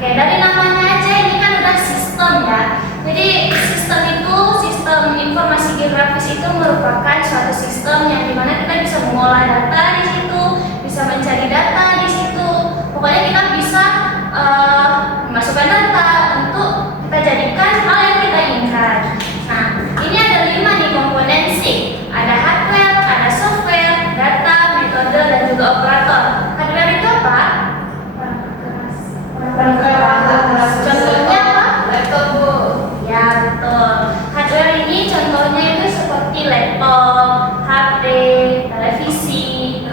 Oke, dari namanya aja ini kan udah sistem ya. Jadi sistem itu, sistem informasi geografis itu merupakan suatu sistem yang dimana kita bisa mengolah data di situ, bisa mencari data di situ. Pokoknya kita bisa memasukkan data untuk kita jadikan hal yang kita inginkan. Nah, ini ada 5 nih komponen SIG. Ada hardware, ada software, data, metode, dan juga operator. Hardware itu apa? Contohnya apa? Laptop, Bu. Ya, betul. Hardware ini contohnya itu seperti laptop, HP, televisi,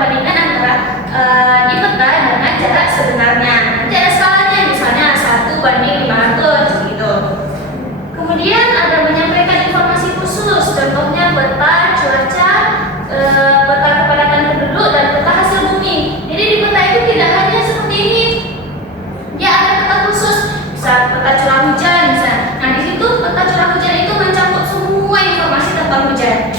perbandingan antara di peta dengan jarak sebenarnya. Nanti ada skalanya, misalnya 1:500 gitu. Kemudian ada menyampaikan informasi khusus, contohnya peta cuaca, peta kepadatan penduduk, dan peta hasil bumi. Jadi di peta itu tidak hanya seperti ini, dia ada peta khusus, bisa peta curah hujan misalnya. Nah di situ peta curah hujan itu mencakup semua informasi tentang hujan.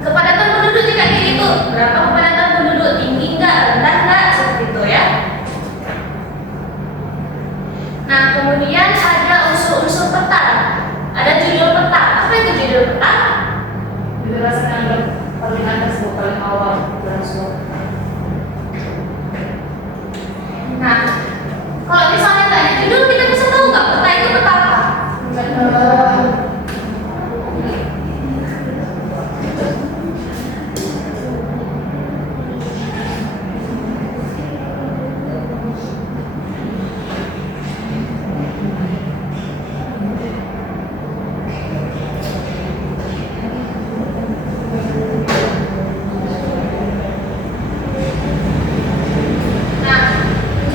Kepadatan penduduk juga kayak gitu, berapa kepadatan penduduk, tinggi enggak, rendah enggak, seperti itu ya. Nah kemudian ada unsur-unsur peta, ada judul peta. Apa itu judul peta? Dijelaskan paling atas paling awal langsung. Nah kalau misalnya nggak ada judul, kita bisa tahu nggak peta itu peta apa?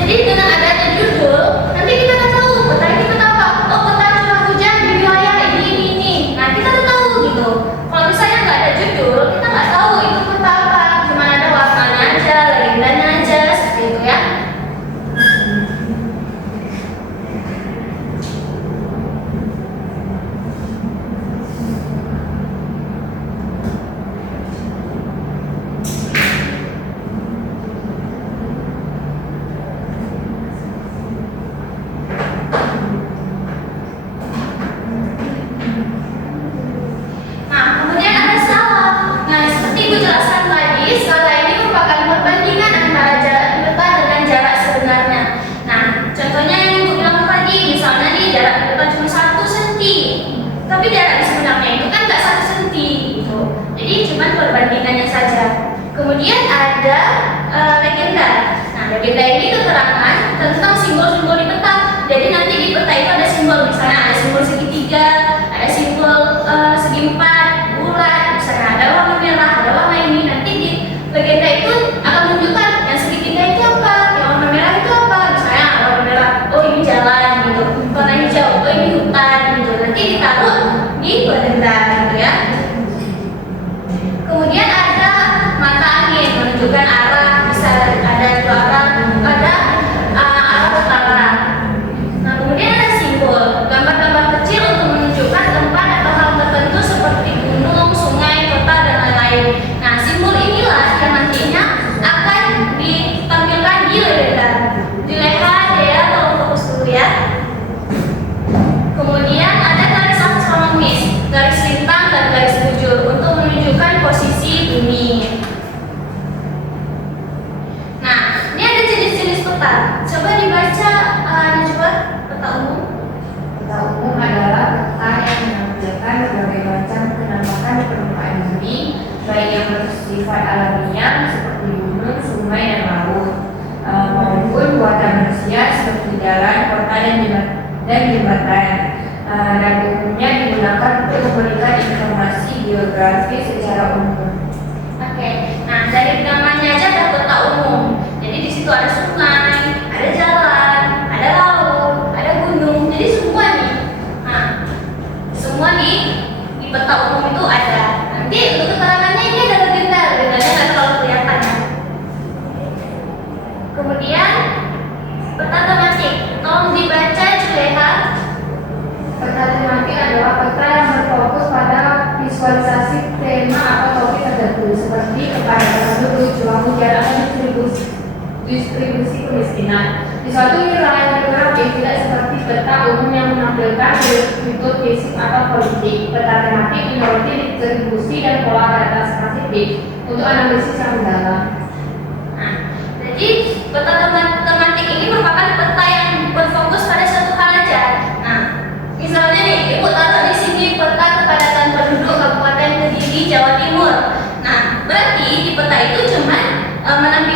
Jadi dengan adanya judul, nanti kita akan tahu peta ini peta apa. Oh, peta curah hujan di wilayah ini. Nah, kita tuh tahu gitu. Kalau misalnya nggak ada judul, kita nggak tahu itu peta apa. Cuma ada warnanya aja, legendanya aja, seperti itu ya. Nah, kemudian ada skala. Nah, seperti Ibu jelaskan tadi, skala ini merupakan perbandingan antara jarak di peta dengan jarak sebenarnya. Nah, contohnya yang Ibu bilang tadi, misalnya nih jarak di peta cuma 1 cm, tapi jarak di sebenarnya itu kan nggak 1 cm gitu. Jadi cuma perbandingannya saja. Kemudian ada legenda. Nah, legenda ini keterangan tentang simbol-simbol di peta. Jadi nanti di peta itu ada simbol, misalnya ada simbol segitiga, ada simbol segi empat, bulat, misalnya ada warna merah, ada warna ini. Nanti di legenda itu akan menunjukkan yang segitiga itu apa, yang warna merah itu apa. Misalnya warna merah, oh ini jalan gitu. Warna hijau, oh ini hutan gitu. Nanti ditaruh di legenda gitu ya. Kemudian ada mata angin menunjukkan arah, bisa ada 2 arah, ada arah utara. Nah kemudian ada simbol, gambar-gambar kecil untuk menunjukkan tempat atau hal tertentu seperti gunung, sungai, kota, dan lain-lain. Nah simbol inilah yang nantinya akan ditampilkan di legenda. Juleha, Dea, tolong fokus dulu ya. Kemudian ada garis astronomis, garis lintang, dan garis bujur untuk menunjukkan posisi bumi. Nah, ini ada jenis-jenis peta. Coba dibaca, coba peta umum. Peta umum adalah peta yang menampilkan berbagai macam penampakan permukaan bumi, baik yang bersifat alamiah seperti gunung, sungai, dan laut, maupun buatan manusia seperti jalan, kota, dan jembatan. Dan umumnya digunakan untuk memberikan informasi geografi secara umum. Oke, nah dari namanya aja ada peta umum. Jadi di situ ada sungai, ada jalan, ada laut, ada gunung. Jadi semua nih. Nah, semua di peta umum itu ada. Nanti untuk keterangannya ini ada legenda, legendanya nggak terlalu kelihatan ya. Kemudian peta tematik, tolong dibaca Juleha. Peta tematik adalah peta yang berfokus pada visualisasi tema atau topik tertentu seperti kepadatan penduduk, curah hujan, atau distribusi kemiskinan. Di suatu wilayah geografis tidak seperti peta umum yang menampilkan fitur fisik atau politik. Peta tematik menyoroti distribusi dan pola data spesifik untuk analisis yang mendalam. Nah, jadi peta tematik ini merupakan peta yang berfokus pada suatu hal aja. Nah, misalnya nih, Ibu taruh di sini peta kepadatan penduduk Kabupaten Kediri, Jawa Timur. Nah, berarti di peta itu cuma menampilkan